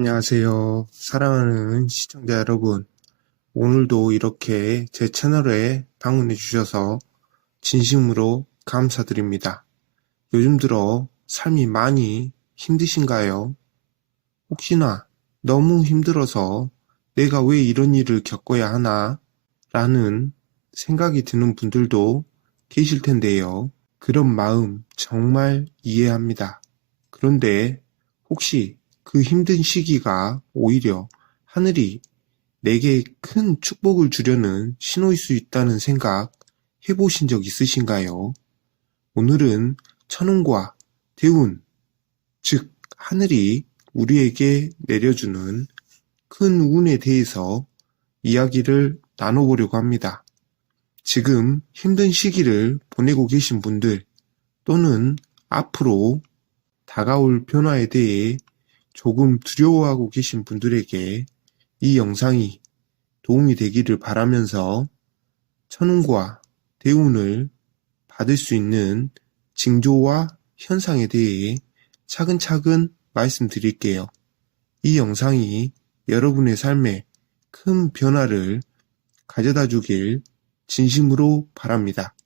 안녕하세요. 사랑하는 시청자 여러분. 오늘도 이렇게 제 채널에 방문해 주셔서 진심으로 감사드립니다. 요즘 들어 삶이 많이 힘드신가요? 혹시나 너무 힘들어서 내가 왜 이런 일을 겪어야 하나? 라는 생각이 드는 분들도 계실 텐데요. 그런 마음 정말 이해합니다. 그런데 혹시 그 힘든 시기가 오히려 하늘이 내게 큰 축복을 주려는 신호일 수 있다는 생각 해보신 적 있으신가요? 오늘은 천운과 대운, 즉 하늘이 우리에게 내려주는 큰 운에 대해서 이야기를 나눠보려고 합니다. 지금 힘든 시기를 보내고 계신 분들 또는 앞으로 다가올 변화에 대해 조금 두려워하고 계신 분들에게 이 영상이 도움이 되기를 바라면서 천운과 대운을 받을 수 있는 징조와 현상에 대해 차근차근 말씀드릴게요. 이 영상이 여러분의 삶에 큰 변화를 가져다 주길 진심으로 바랍니다.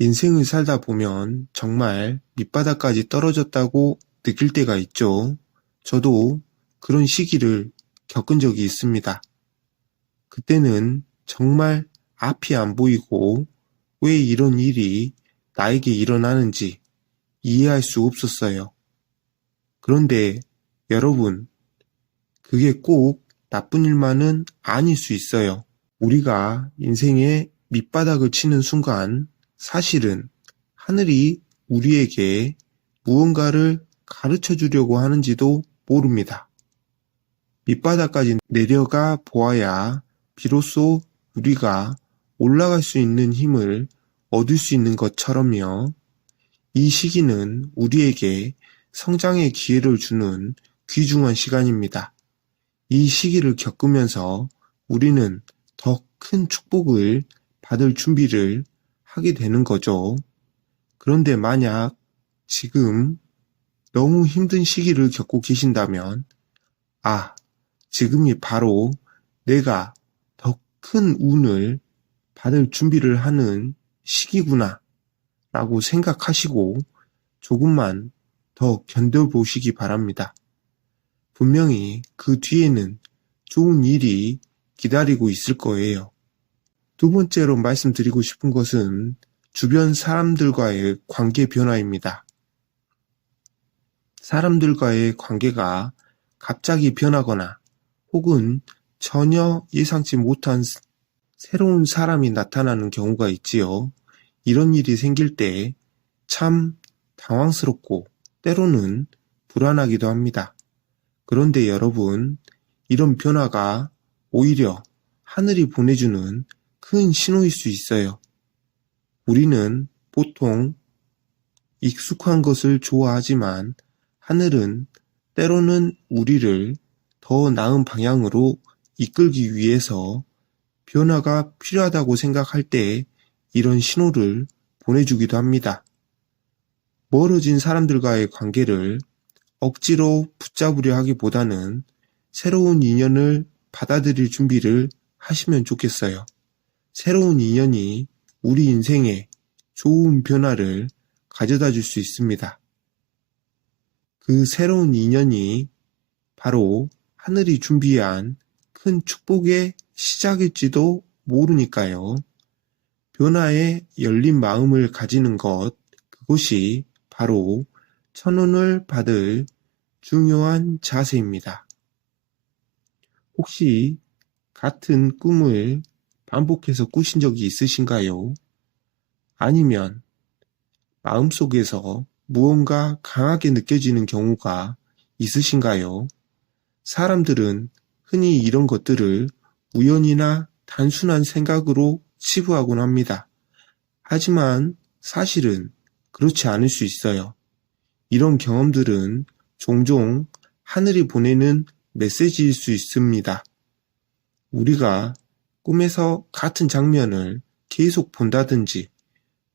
인생을 살다 보면 정말 밑바닥까지 떨어졌다고 느낄 때가 있죠. 저도 그런 시기를 겪은 적이 있습니다. 그때는 정말 앞이 안 보이고 왜 이런 일이 나에게 일어나는지 이해할 수 없었어요. 그런데 여러분, 그게 꼭 나쁜 일만은 아닐 수 있어요. 우리가 인생의 밑바닥을 치는 순간 사실은 하늘이 우리에게 무언가를 가르쳐 주려고 하는지도 모릅니다. 밑바닥까지 내려가 보아야 비로소 우리가 올라갈 수 있는 힘을 얻을 수 있는 것처럼요. 이 시기는 우리에게 성장의 기회를 주는 귀중한 시간입니다. 이 시기를 겪으면서 우리는 더 큰 축복을 받을 준비를 하게 되는 거죠. 그런데 만약 지금 너무 힘든 시기를 겪고 계신다면, 지금이 바로 내가 더 큰 운을 받을 준비를 하는 시기구나 라고 생각하시고 조금만 더 견뎌보시기 바랍니다. 분명히 그 뒤에는 좋은 일이 기다리고 있을 거예요. 두 번째로 말씀드리고 싶은 것은 주변 사람들과의 관계 변화입니다. 사람들과의 관계가 갑자기 변하거나 혹은 전혀 예상치 못한 새로운 사람이 나타나는 경우가 있지요. 이런 일이 생길 때 참 당황스럽고 때로는 불안하기도 합니다. 그런데 여러분, 이런 변화가 오히려 하늘이 보내주는 큰 신호일 수 있어요. 우리는 보통 익숙한 것을 좋아하지만 하늘은 때로는 우리를 더 나은 방향으로 이끌기 위해서 변화가 필요하다고 생각할 때 이런 신호를 보내주기도 합니다. 멀어진 사람들과의 관계를 억지로 붙잡으려 하기보다는 새로운 인연을 받아들일 준비를 하시면 좋겠어요. 새로운 인연이 우리 인생에 좋은 변화를 가져다 줄 수 있습니다. 그 새로운 인연이 바로 하늘이 준비한 큰 축복의 시작일지도 모르니까요. 변화에 열린 마음을 가지는 것, 그것이 바로 천운을 받을 중요한 자세입니다. 혹시 같은 꿈을 반복해서 꾸신 적이 있으신가요? 아니면 마음속에서 무언가 강하게 느껴지는 경우가 있으신가요? 사람들은 흔히 이런 것들을 우연이나 단순한 생각으로 치부하곤 합니다. 하지만 사실은 그렇지 않을 수 있어요. 이런 경험들은 종종 하늘이 보내는 메시지일 수 있습니다. 우리가 꿈에서 같은 장면을 계속 본다든지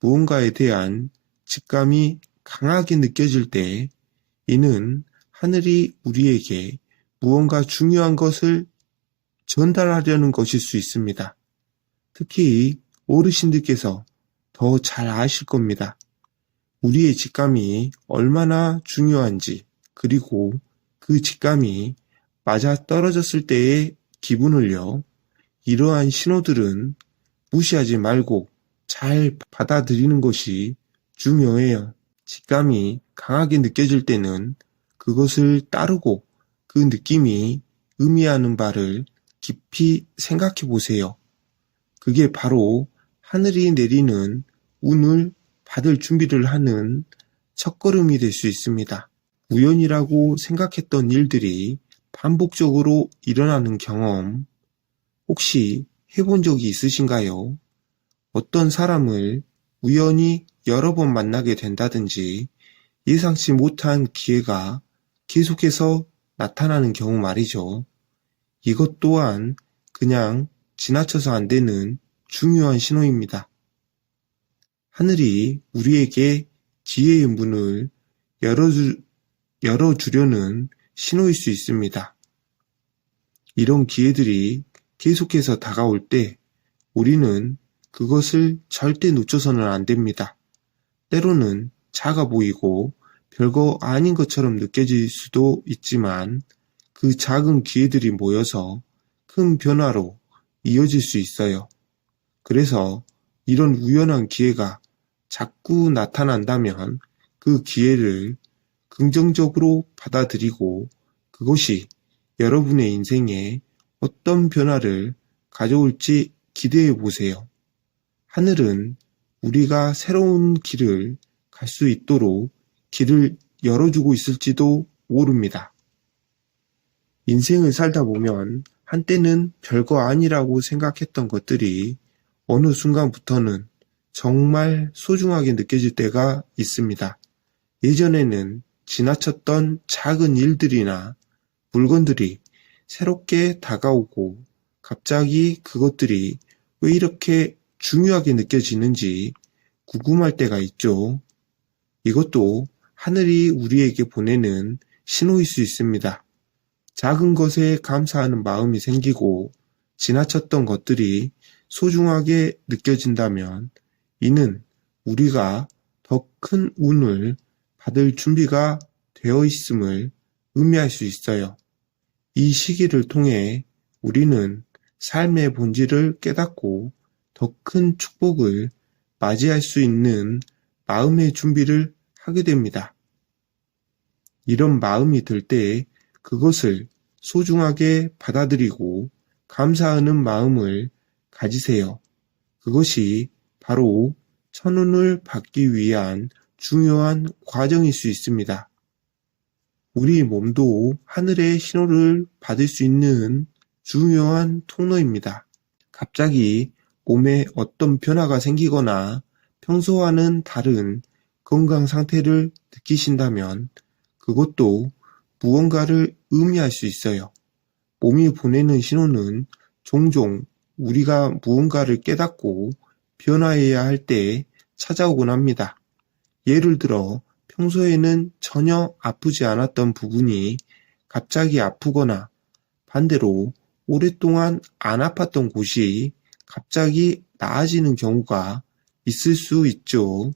무언가에 대한 직감이 강하게 느껴질 때 이는 하늘이 우리에게 무언가 중요한 것을 전달하려는 것일 수 있습니다. 특히 어르신들께서 더 잘 아실 겁니다. 우리의 직감이 얼마나 중요한지, 그리고 그 직감이 맞아 떨어졌을 때의 기분을요, 이러한 신호들은 무시하지 말고 잘 받아들이는 것이 중요해요. 직감이 강하게 느껴질 때는 그것을 따르고 그 느낌이 의미하는 바를 깊이 생각해 보세요. 그게 바로 하늘이 내리는 운을 받을 준비를 하는 첫걸음이 될 수 있습니다. 우연이라고 생각했던 일들이 반복적으로 일어나는 경험, 혹시 해본 적이 있으신가요? 어떤 사람을 우연히 여러 번 만나게 된다든지 예상치 못한 기회가 계속해서 나타나는 경우 말이죠. 이것 또한 그냥 지나쳐서 안 되는 중요한 신호입니다. 하늘이 우리에게 기회의 문을 열어주려는 신호일 수 있습니다. 이런 기회들이 계속해서 다가올 때 우리는 그것을 절대 놓쳐서는 안 됩니다. 때로는 작아 보이고 별거 아닌 것처럼 느껴질 수도 있지만 그 작은 기회들이 모여서 큰 변화로 이어질 수 있어요. 그래서 이런 우연한 기회가 자꾸 나타난다면 그 기회를 긍정적으로 받아들이고 그것이 여러분의 인생에 어떤 변화를 가져올지 기대해 보세요. 하늘은 우리가 새로운 길을 갈 수 있도록 길을 열어주고 있을지도 모릅니다. 인생을 살다 보면 한때는 별거 아니라고 생각했던 것들이 어느 순간부터는 정말 소중하게 느껴질 때가 있습니다. 예전에는 지나쳤던 작은 일들이나 물건들이 새롭게 다가오고 갑자기 그것들이 왜 이렇게 중요하게 느껴지는지 궁금할 때가 있죠. 이것도 하늘이 우리에게 보내는 신호일 수 있습니다. 작은 것에 감사하는 마음이 생기고 지나쳤던 것들이 소중하게 느껴진다면 이는 우리가 더 큰 운을 받을 준비가 되어 있음을 의미할 수 있어요. 이 시기를 통해 우리는 삶의 본질을 깨닫고 더 큰 축복을 맞이할 수 있는 마음의 준비를 하게 됩니다. 이런 마음이 들 때 그것을 소중하게 받아들이고 감사하는 마음을 가지세요. 그것이 바로 천운을 받기 위한 중요한 과정일 수 있습니다. 우리 몸도 하늘의 신호를 받을 수 있는 중요한 통로입니다. 갑자기 몸에 어떤 변화가 생기거나 평소와는 다른 건강 상태를 느끼신다면 그것도 무언가를 의미할 수 있어요. 몸이 보내는 신호는 종종 우리가 무언가를 깨닫고 변화해야 할 때 찾아오곤 합니다. 예를 들어 평소에는 전혀 아프지 않았던 부분이 갑자기 아프거나 반대로 오랫동안 안 아팠던 곳이 갑자기 나아지는 경우가 있을 수 있죠.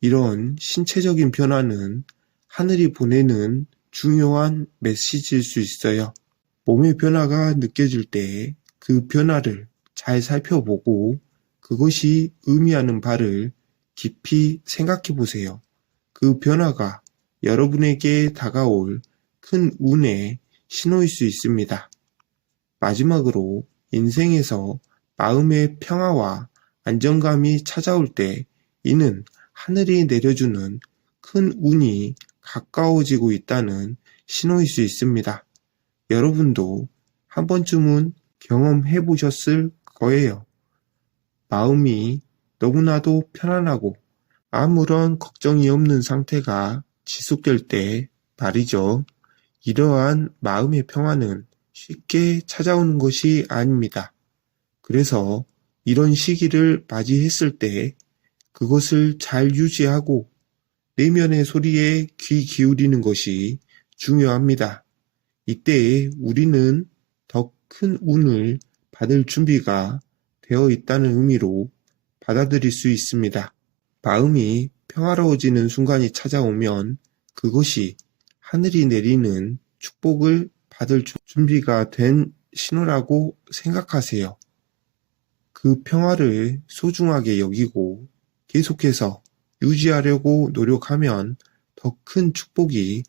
이런 신체적인 변화는 하늘이 보내는 중요한 메시지일 수 있어요. 몸의 변화가 느껴질 때 그 변화를 잘 살펴보고 그것이 의미하는 바를 깊이 생각해 보세요. 그 변화가 여러분에게 다가올 큰 운의 신호일 수 있습니다. 마지막으로 인생에서 마음의 평화와 안정감이 찾아올 때 이는 하늘이 내려주는 큰 운이 가까워지고 있다는 신호일 수 있습니다. 여러분도 한 번쯤은 경험해 보셨을 거예요. 마음이 너무나도 편안하고 아무런 걱정이 없는 상태가 지속될 때 말이죠. 이러한 마음의 평화는 쉽게 찾아오는 것이 아닙니다. 그래서 이런 시기를 맞이했을 때 그것을 잘 유지하고 내면의 소리에 귀 기울이는 것이 중요합니다. 이때에 우리는 더 큰 운을 받을 준비가 되어 있다는 의미로 받아들일 수 있습니다. 마음이 평화로워지는 순간이 찾아오면 그것이 하늘이 내리는 축복을 받을 준비가 된 신호라고 생각하세요. 그 평화를 소중하게 여기고 계속해서 유지하려고 노력하면 더 큰 축복이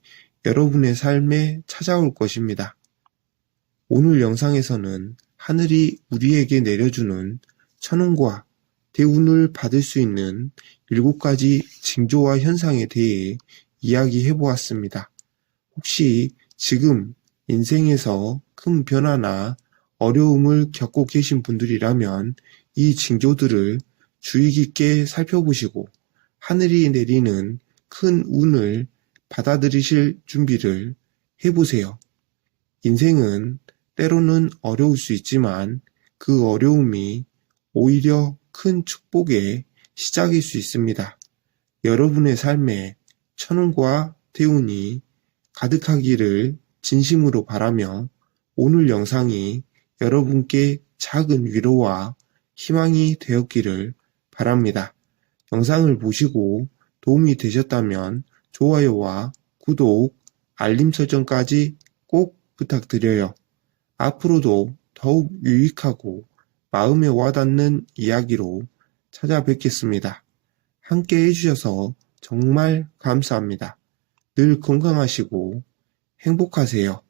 여러분의 삶에 찾아올 것입니다. 오늘 영상에서는 하늘이 우리에게 내려주는 천운과 대운을 받을 수 있는 7가지 징조와 현상에 대해 이야기해 보았습니다. 혹시 지금 인생에서 큰 변화나 어려움을 겪고 계신 분들이라면 이 징조들을 주의 깊게 살펴보시고 하늘이 내리는 큰 운을 받아들이실 준비를 해보세요. 인생은 때로는 어려울 수 있지만 그 어려움이 오히려 큰 축복의 시작일 수 있습니다. 여러분의 삶에 천운과 대운이 가득하기를 진심으로 바라며 오늘 영상이 여러분께 작은 위로와 희망이 되었기를 바랍니다. 영상을 보시고 도움이 되셨다면 좋아요와 구독, 알림 설정까지 꼭 부탁드려요. 앞으로도 더욱 유익하고 마음에 와닿는 이야기로 찾아뵙겠습니다. 함께 해주셔서 정말 감사합니다. 늘 건강하시고 행복하세요.